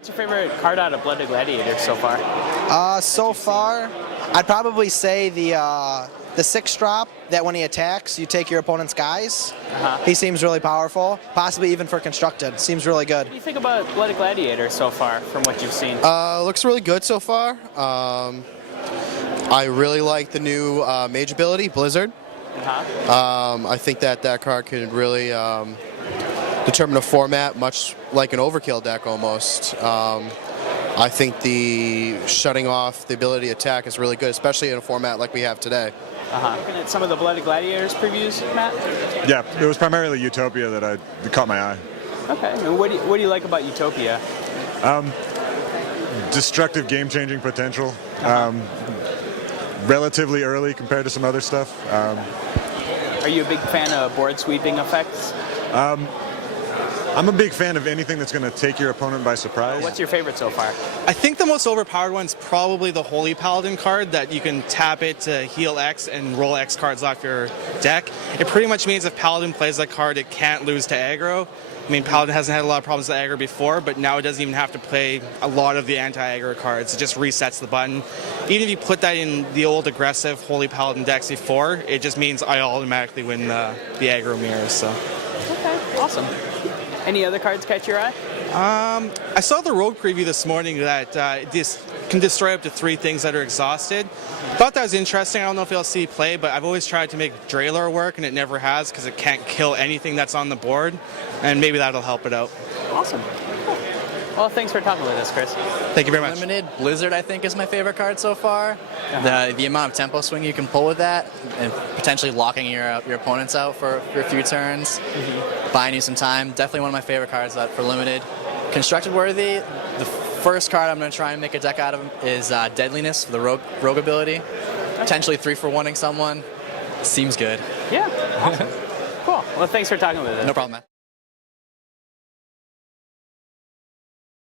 What's your favorite card out of Blood of Gladiators so far? So far, I'd probably say the 6-drop that when he attacks, you take your opponent's guys. He seems really powerful, possibly even for constructed. Seems really good. What do you think about Blood of Gladiators so far, from what you've seen? Looks really good so far. I really like the new mage ability, Blizzard. I think that card could really determine a format much like an overkill deck almost. I think the shutting off the ability to attack is really good, especially in a format like we have today. Looking at some of the Blood of Gladiators previews, Matt? Yeah, it was primarily Utopia that caught my eye. Okay, and what do you like about Utopia? Destructive game-changing potential. Relatively early compared to some other stuff. Are you a big fan of board sweeping effects? I'm a big fan of anything that's going to take your opponent by surprise. What's your favorite so far? I think the most overpowered one is probably the Holy Paladin card, that you can tap it to heal X and roll X cards off your deck. It pretty much means if Paladin plays that card, it can't lose to aggro. I mean, Paladin hasn't had a lot of problems with aggro before, but now it doesn't even have to play a lot of the anti-aggro cards. It just resets the button. Even if you put that in the old aggressive Holy Paladin decks before, it just means I automatically win the aggro mirrors. So. Okay, awesome. Any other cards catch your eye? I saw the Rogue preview this morning that this can destroy up to 3 things that are exhausted. Thought that was interesting. I don't know if you'll see play, but I've always tried to make Drailer work, and it never has because it can't kill anything that's on the board, and maybe that'll help it out. Awesome. Cool. Well, thanks for talking with us, Chris. Thank you very much. Limited Blizzard, I think, is my favorite card so far. The amount of tempo swing you can pull with that, and potentially locking your opponents out for a few turns, buying you some time. Definitely one of my favorite cards for Limited. Constructed worthy, the first card I'm going to try and make a deck out of is Deadliness for the rogue ability. Potentially 3-for-1ing someone. Seems good. Yeah, awesome. Cool. Well, thanks for talking with us. No problem, man.